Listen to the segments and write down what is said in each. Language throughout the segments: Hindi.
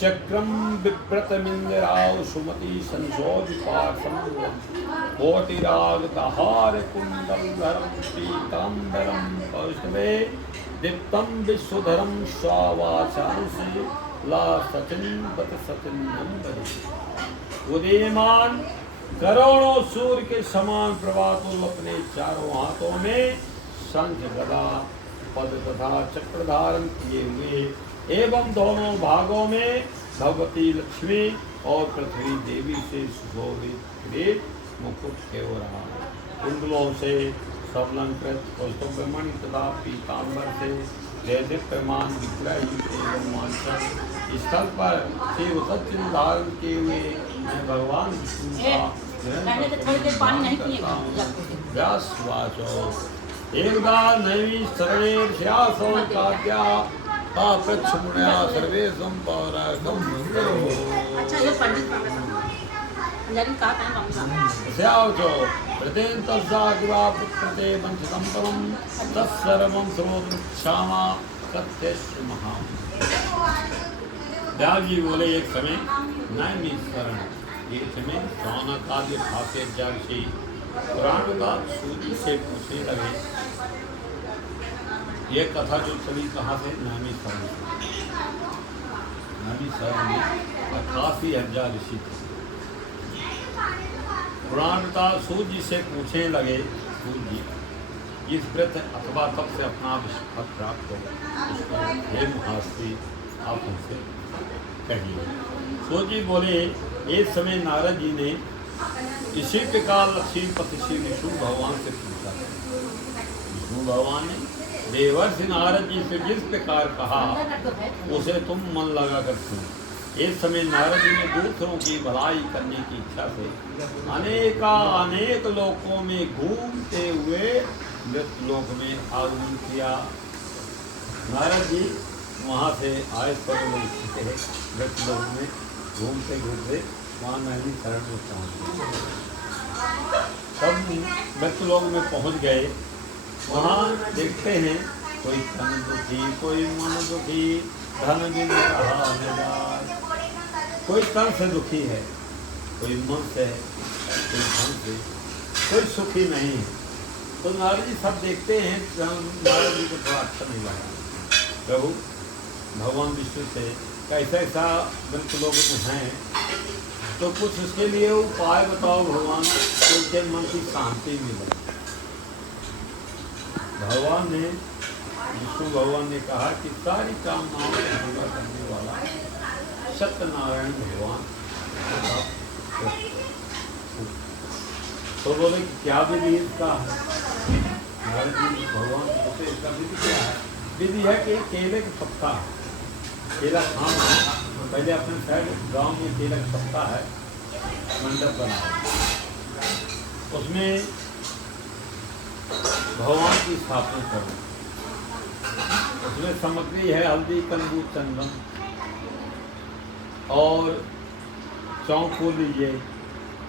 चक्रम विव्रतमिंद्राव सुमति संशोभिपाशम कोटिराग दहार कुंडलधरम पीतांबरम कौस्तवे दीप्तम विश्वधरम स्वावाचांसि ला सचिन बत सचिन उदीयमान करोड़ों सूर्य के समान प्रभातुल अपने चारों हाथों में शंख गदा पद तथा चक्र धारण किए हुए एवं दोनों भागों में भगवती लक्ष्मी और पृथ्वी देवी से सुशोभित मुकुट के हो रहा कुंडलों से सबलंकृत कौस्तुभमणि तथा पीतांबर से दैदीप्यमान विग्रह एवं मांसल स्थल पर शिव सचिन धारण किए हुए मैं भगवान विष्णु का व्यासवाचो एकदा नैवी सर्वेर्ष्यासो कात्या पृच्छमुण्या सर्वे संपौराकम अच्छा ये पंडित पंजाबी का है स्यावचो प्रतेन तस्साग्रा पुत्रते पंचसंपदम तत्सर्वं श्रोतुक्षामा सत्यस्य महा व्यास जी बोले एक समय नैमिषारण्य ये समय सौनकादि भाष्याचार्य पुराण का सूची से पूछने लगे ये कथा जो चली कहाँ से नैमिषारण्य में 88,000 ऋषि थे। पुराण का सूर्य से पूछने लगे सूर्य इस व्रत अथवा तब से अपना फल प्राप्त हो उसको हे महर्षि आप हमसे कहिए। सूर्य बोले एक समय नारद जी ने इसी प्रकार लक्ष्मीपति श्री विष्णु भगवान से पूछा। विष्णु भगवान ने देवर्षि नारद जी से जिस प्रकार कहा उसे तुम मन लगा कर सुनो। इस समय नारद जी ने दूसरों की भलाई करने की इच्छा से अनेक लोकों में घूमते हुए मृत लोक में आगमन किया। नारद जी वहाँ से आए पर मृत लोक में घूमते घूमते वहाँ नैमिषारण्य में पहुँच गए। तब मृत लोक में पहुँच गए। वहाँ देखते हैं कोई तन दुखी कोई मन दुखी धन बिन रहा निदान। कोई तन से दुखी है कोई मन से है कोई धन से कोई सुखी नहीं है। तो नारद जी सब देखते हैं। नारद जी को थोड़ा अच्छा नहीं लगा। प्रभु भगवान विष्णु से कैसा ऐसा मृत लोग हैं तो कुछ उसके लिए उपाय बताओ भगवान तो उनके मन की शांति मिले। भगवान ने विष्णु भगवान ने कहा कि सारी कामनाओं को पूरा करने वाला सत्यनारायण भगवान। तो बोले कि क्या विधि इसका है? भगवान बोलते इसका विधि क्या है? विधि है कि केले का पत्ता केला खाना पहले अपने साइड गांव में केला का पत्ता है मंडप बना उसमें भगवान की स्थापना करो। उसमें सामग्री है हल्दी कंदू चंदन और चौंक लीजिए।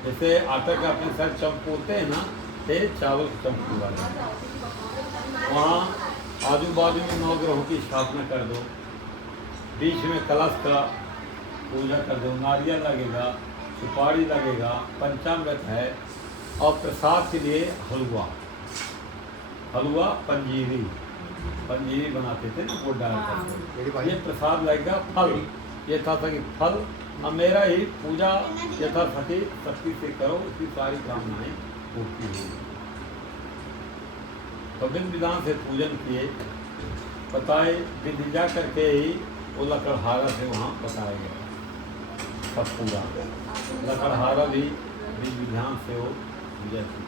जैसे आटा का अपने साथ चौंक पोते हैं ना ते चावल चौंक वाले वहाँ आजू बाजू में 9 ग्रहों की स्थापना कर दो। बीच में कलश का पूजा कर दो। नारियल लगेगा सुपारी लगेगा पंचामृत है और प्रसाद के लिए हलवा पंजीरी बनाते थे ना वो डाल करके ये प्रसाद लगेगा। फल ये था कि फल अब मेरा ही पूजा यथाशक्ति शक्ति से करो उसकी सारी कामनाएं पूर्ति होगी। तो विधि विधान से पूजन किए बताए विधि जा करके ही वो लकड़हारा से वहाँ बताया गया सब पूरा लकड़हारा भी विधि विधान से वो पूजा की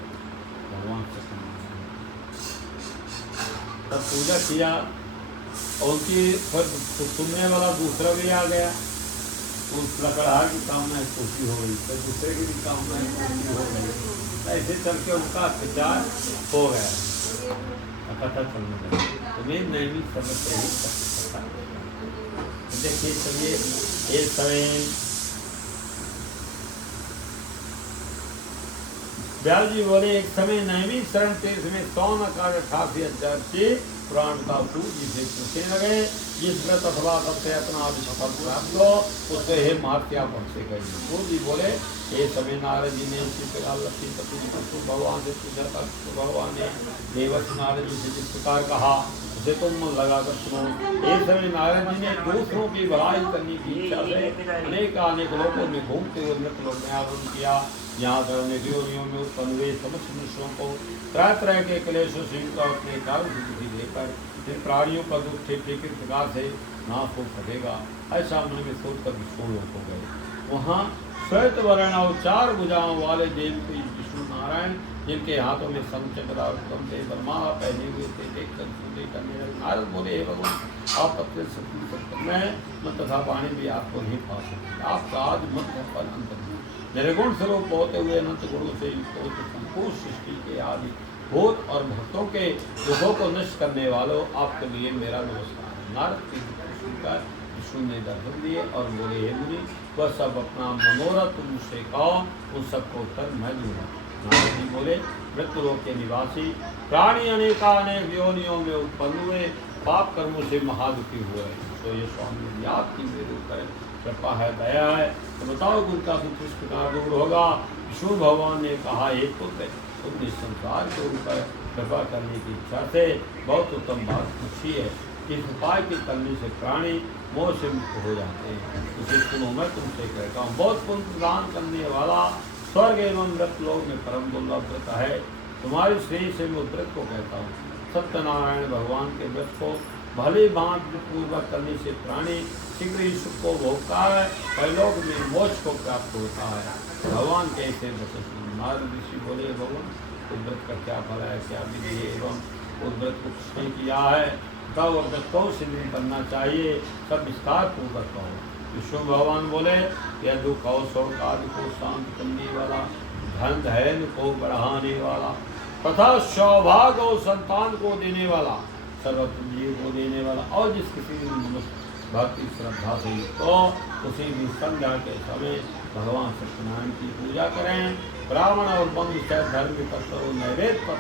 भगवान से तब पूजा किया और उनकी फिर सुनने वाला दूसरा भी आ गया। उस लकड़हार की कामनाएं पूरी हो गई फिर दूसरे की भी कामनाएं पूरी हो गई। ऐसे चल के उनका अत्याचार हो गया कथा चलने लगी। तो मेरी नैमी समझते ही देखिए चलिए एक समय व्यास जी बोले एक समय नैमिषारण्य तीर्थ में 188,000 से पुराण का सूर्य से पूछने लगे, जिस व्रत अथवा तब से अपना फल प्राप्त हो उससे हे महर्षि आप हमसे कहिए। सूर्य जी बोले, हे सभी नारद जी ने इसी प्रकार लक्ष्मीपति जी को भगवान से पूछा था। तो भगवान ने देवर्षि नारद जी से जिस प्रकार कहा उसे तुम मन लगाकर सुनो। हे सभी नारद जी ने दूसरों की भलाई करने की इच्छा से अनेक लोगों में घूमते हुए मृत लोग में आगमन किया। यहाँ पर अनेक योनियों में उत्पन्न हुए समस्त मनुष्यों को तरह तरह के क्लेशों से अपने कारण दुखी देकर इन प्राणियों का दुख ठीक ठीक प्रकार से नाश हो सकेगा, ऐसा मन में सोचकर विष्णु हो गए। वहाँ श्वेत वर्ण और 4 भुजाओं वाले देव विष्णु नारायण, जिनके हाथों में संचक्र और उत्तम से बरमाला पहने हुए थे, देखकर सुनते करने लगे। नारद बोले, हे भगवान आप अपने सत्य में तथा वाणी भी आपको नहीं पा सकते। आपका आदि मध्य पर अंत निर्गुण स्वरूप होते हुए अनंत गुणों से युक्त होते संपूर्ण सृष्टि के आदि भूत और भक्तों के दुखों को नष्ट करने वालों आपके लिए मेरा नमस्कार। नारद की सुनकर विष्णु ने दर्शन दिए और बोले, हे मुनि वह सब अपना मनोरथ मुझसे कहो, उन सबको उत्तर मैं दूंगा। नारद जी बोले, मृत्युलोक के निवासी प्राणी अनेक योनियों में उत्पन्न हुए, पाप कर्मों से महादुखी हुए। तो ये स्वामी जी आपकी मेरे ऊपर कृपा है, दया है, तो बताओ उनका दुख किस प्रकार दूर होगा। विष्णु भगवान ने कहा, एक पुत्र तुमने संसार के ऊपर कृपा करने की इच्छा से बहुत उत्तम बात पूछी है। इस उपाय के करने से प्राणी मोह से मुक्त हो जाते हैं। उसे सुनो, मैं तुमसे कहता हूँ, बहुत पुण्य प्रदान करने वाला स्वर्ग एवं मृत लोक में परम दुर्लभ व्रत है। तुम्हारी श्रेय से मैं व्रत को कहता हूँ। सत्यनारायण भगवान के व्रत को भले भांति पूर्वक करने से प्राणी शीघ्र ही सुख को भोगता है, परलोक में मोक्ष को प्राप्त होता है। भगवान कैसे व्रत? नारद ऋषि बोले, भगवान उस व्रत का क्या फल है, क्या विधि है एवं उस व्रत को किसने किया है, तब व्रत को सिद्ध करना चाहिए, सब विस्तार पूर्वक कहो। विष्णु भगवान बोले, यह दुख और शोक आदि को शांत करने वाला, धन धैर्य को बढ़ाने वाला तथा सौभाग्य और संतान को देने वाला, सर्वत्र जीव को देने वाला और जिस किसी मनुष्य भक्ति श्रद्धा से तो उसी भी संध्या के समय भगवान सत्यनारायण की पूजा करें। ब्राह्मण और बंधु से धर्म तत्व नैवेद्य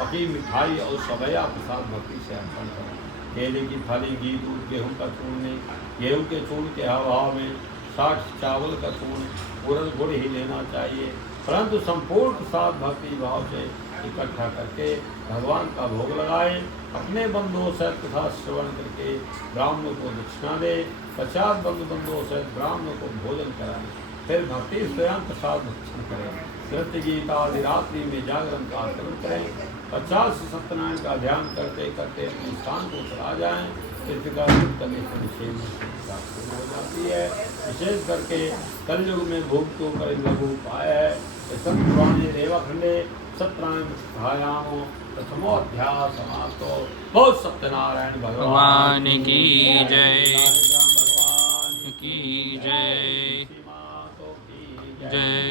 पति मिठाई और सवैया प्रसाद भक्ति से अर्पण करें। केले की फली, घी, दूध, गेहूँ का चूर्ण, गेहूँ के चूर्ण के अभाव में 60 चावल का चूर्ण उड़द गुड़ ही लेना चाहिए, परंतु संपूर्ण प्रसाद भक्ति भाव से इकट्ठा करके भगवान का भोग लगाए। अपने बंधुओं से तथा श्रवण करके ब्राह्मणों को दक्षिणा दे। 50 बंधुओं से ब्राह्मणों को भोजन कराए, फिर भक्ति स्वयं प्रसाद भक्षण करें। नृत्य गीता आदि रात्रि में जागरण का आचरण करें। 50 से सत्यनारायण का ध्यान करते करते अपने स्थान को चला जाएं। इस प्रकार करने से निषेध हो जाती है। विशेष करके कलयुग में भूख को कर लघु उपाय है। पुराणे रेवाखंडे सत्यनारायण प्रथमोध्याय समाप्तो। बहुत सत्यनारायण भगवान की जय, भगवान की जय, जय।